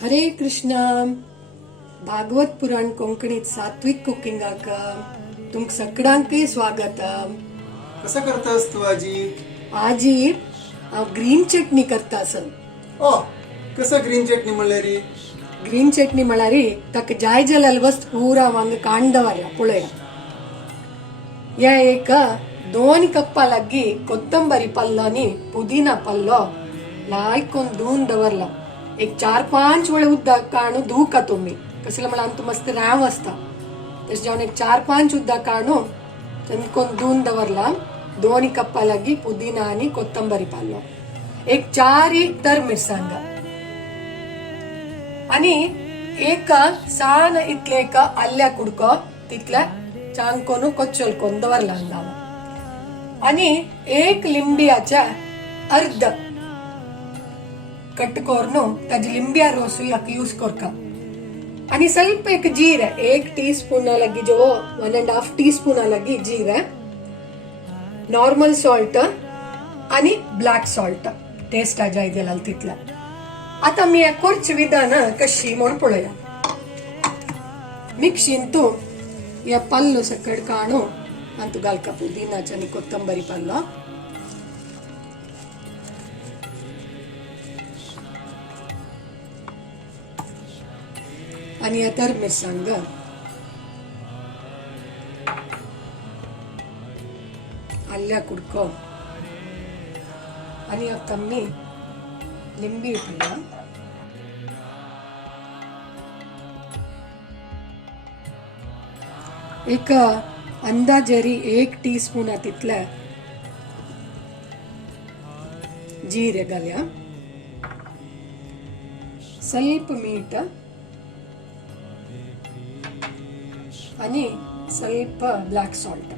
हरे कृष्णा. भागवत पुराण कोंकणीत सात्विक कुकिंगाक तुमक सगळ्यांकय स्वागत. कसं करतास तू आजी? आजी हांव ग्रीन चटणी करता असन. ओ कसं ग्रीन चटणी म्हणल्यार रे? ग्रीन चटणी म्हळ्यार ताका जाय जाल्यार वस्त पुरा वांग कांड दवरया पळया. या एक 2 कप्पा लग्गी कोथंबरी पल्लो आनी पुदीना पल्लो लायकून धुवन दवरला. एक 4-5 वेळ उदक काढून धुका तुम्ही. कसलं म्हणल्यार आमचं मस्त राव असता तशें जावन एक 4-5 उदक काढून तनकोन धुवन दवरला. 2 कप्पा लग्गी पुदीना आनी कोथंबरी पल्लो, एक 4 तर मिरसांग आणि एक साण इतले एक आल्या कुडको तितल्या चांकोन कोच्चलकोन दवरला अंगावर. आणि एक लिंबियाच्या अर्ध कट कोरनो ताजी लिंबिया रोसू याक यूज करका. आणि ಸ್ವಲ್ಪ एक जीरे 1 टीस्पून लगी जो 1.5 टीस्पून लगी जीरे, नॉर्मल सॉल्ट आणि ब्लॅक सॉल्ट टेस्ट जाय दिला तितला. आता मी करची विधान कशी म्हण पळया. मिक्सीन तू या पल्लो सकड काणू आणि तू घालका पुदिनाच्या आणि कोथंबरी पल्लो. आणि तर मिरसांग आल्या कुडको आणि कमी लिंबी पिळा. एक अंदाजेरी 1 टीस्पून तितल्या जीरे घालया. ಸ್ವಲ್ಪ मीठ आणि ಸ್ವಲ್ಪ ब्लॅक सॉल्ट.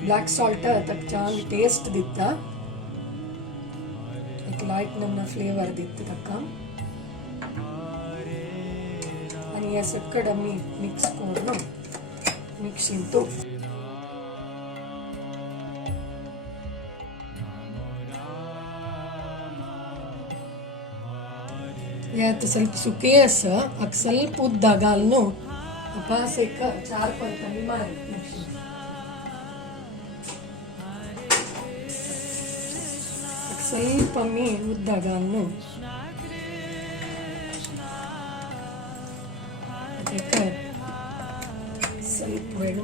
ब्लॅक सॉल्ट ताका छान टेस्ट दिता, एक लायट नमना फ्लेवर दिता ताका. आणि हे सगळं आमी मिक्स करून मिक्सीन तो यात ಸ್ವಲ್ಪ सुके अक ಸ್ವಲ್ಪ उद्द घालून पास एक 4-5 कमी मारी ಸ್ವಲ್ಪ मी उद्द घालून ಸ್ವಲ್ಪ वेळ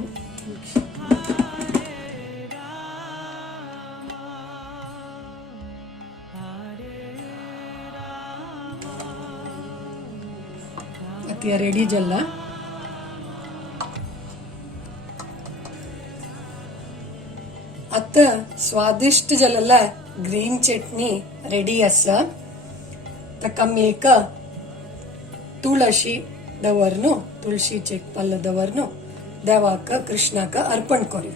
आता रेडी जल्ला. आता स्वादिष्ट जल्ला ग्रीन चटणी रेडी असा. ताका मी एक तुळशी दवरनो, तुळशीचे पल्ल दवरनो देवाक कृष्णाक अर्पण करूं.